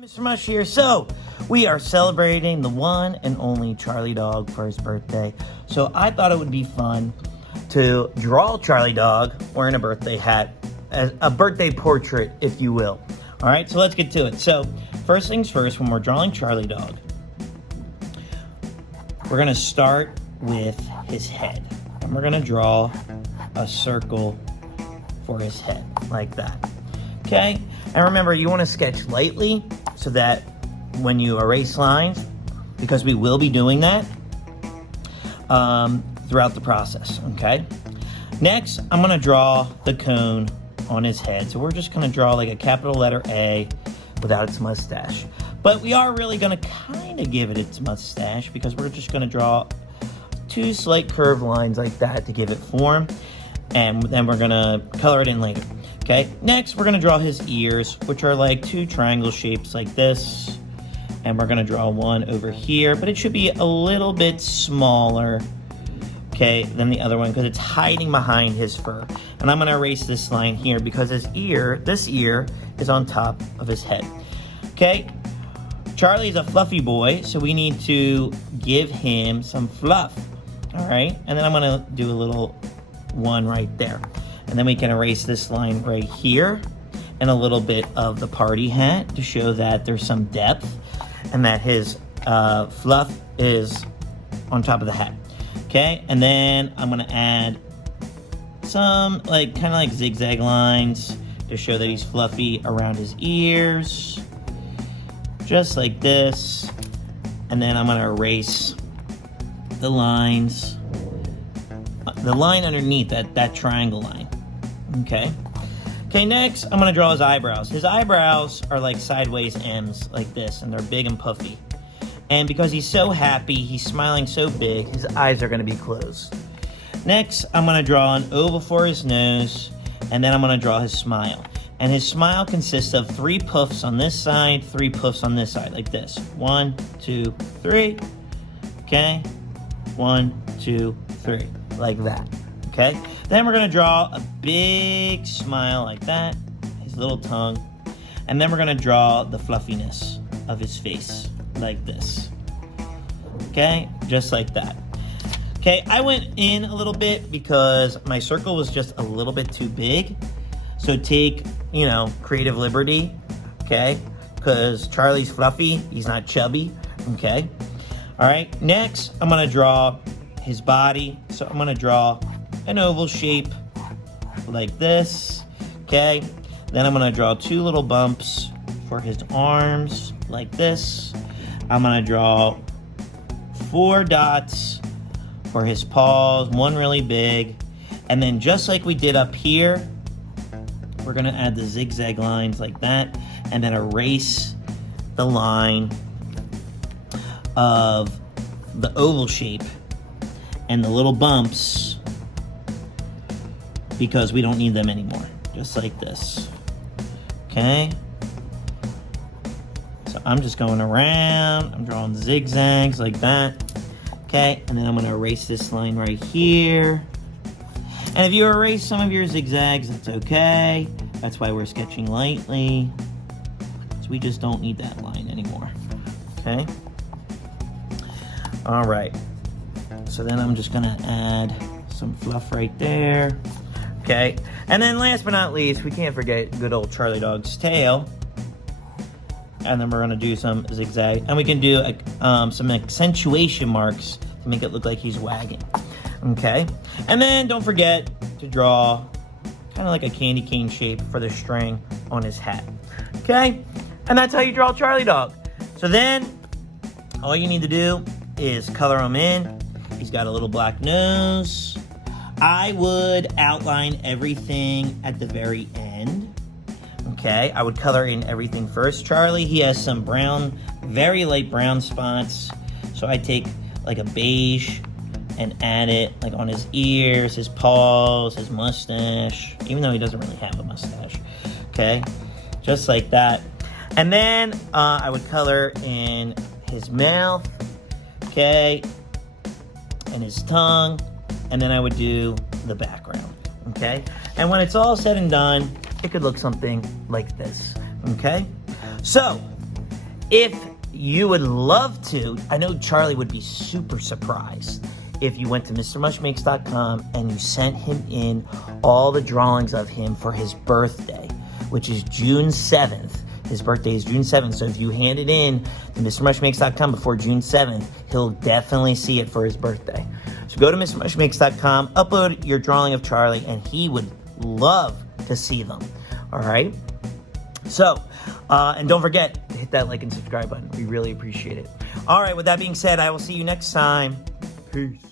Mr. Mush here. So, we are celebrating the one and only Charlie Dog for his birthday. So, I thought it would be fun to draw Charlie Dog wearing a birthday hat, as a birthday portrait, if you will. Alright, so let's get to it. So, first things first, when we're drawing Charlie Dog, we're going to start with his head. And we're going to draw a circle for his head, like that. Okay? And remember, you want to sketch lightly so that when you erase lines, because we will be doing that throughout the process, okay? Next, I'm going to draw the cone on his head. So we're just going to draw like a capital letter A without its mustache. But we are really going to kind of give it its mustache because we're just going to draw two slight curved lines like that to give it form. And then we're going to color it in later. Okay, next we're going to draw his ears, which are like two triangle shapes like this. And we're going to draw one over here, but it should be a little bit smaller, okay, than the other one because it's hiding behind his fur. And I'm going to erase this line here because this ear is on top of his head. Okay, Charlie's a fluffy boy, so we need to give him some fluff. All right, and then I'm going to do a little one right there. And then we can erase this line right here and a little bit of the party hat to show that there's some depth and that his fluff is on top of the hat. Okay, and then I'm gonna add some kind of like zigzag lines to show that he's fluffy around his ears, just like this. And then I'm gonna erase the lines, the line underneath that triangle line. Okay, next I'm going to draw his eyebrows. His eyebrows are like sideways M's like this, and they're big and puffy. And because he's so happy, he's smiling so big, his eyes are going to be closed. Next, I'm going to draw an oval for his nose, and then I'm going to draw his smile. And his smile consists of 3 puffs on this side, 3 puffs on this side, like this. 1, 2, 3. Okay, 1, 2, 3, like that. Okay, then we're going to draw a big smile like that, his little tongue, and then we're going to draw the fluffiness of his face like this. Okay, just like that. Okay, I went in a little bit because my circle was just a little bit too big. So take, creative liberty, okay, because Charlie's fluffy, he's not chubby, okay. All right, next I'm going to draw his body. So I'm going to draw an oval shape like this, okay? Then I'm gonna draw 2 little bumps for his arms like this. I'm gonna draw 4 dots for his paws, 1 really big. And then just like we did up here, we're gonna add the zigzag lines like that and then erase the line of the oval shape and the little bumps because we don't need them anymore, just like this. Okay, so I'm just going around, I'm drawing zigzags like that. Okay, and then I'm going to erase this line right here. And if you erase some of your zigzags, that's okay. That's why we're sketching lightly, so we just don't need that line anymore. Okay, all right, so then I'm just going to add some fluff right there. Okay, and then last but not least, we can't forget good old Charlie Dog's tail. And then we're going to do some zigzag. And we can do some accentuation marks to make it look like he's wagging. Okay, and then don't forget to draw kind of like a candy cane shape for the string on his hat. Okay, and that's how you draw Charlie Dog. So then, all you need to do is color him in. He's got a little black nose. I would outline everything at the very end. Okay, I would color in everything first. Charlie, he has some brown, very light brown spots. So I take like a beige and add it like on his ears, his paws, his mustache, even though he doesn't really have a mustache. Okay, just like that. And then I would color in his mouth, okay, and his tongue. And then I would do the background, okay? And when it's all said and done, it could look something like this, okay? So, if you would love to, I know Charlie would be super surprised if you went to MrMushMakes.com and you sent him in all the drawings of him for his birthday, which is June 7th. His birthday is June 7th, so if you hand it in to MrMushMakes.com before June 7th, he'll definitely see it for his birthday. So go to MrMushMakes.com, upload your drawing of Charlie, and he would love to see them. All right? So, and don't forget to hit that like and subscribe button. We really appreciate it. All right, with that being said, I will see you next time. Peace.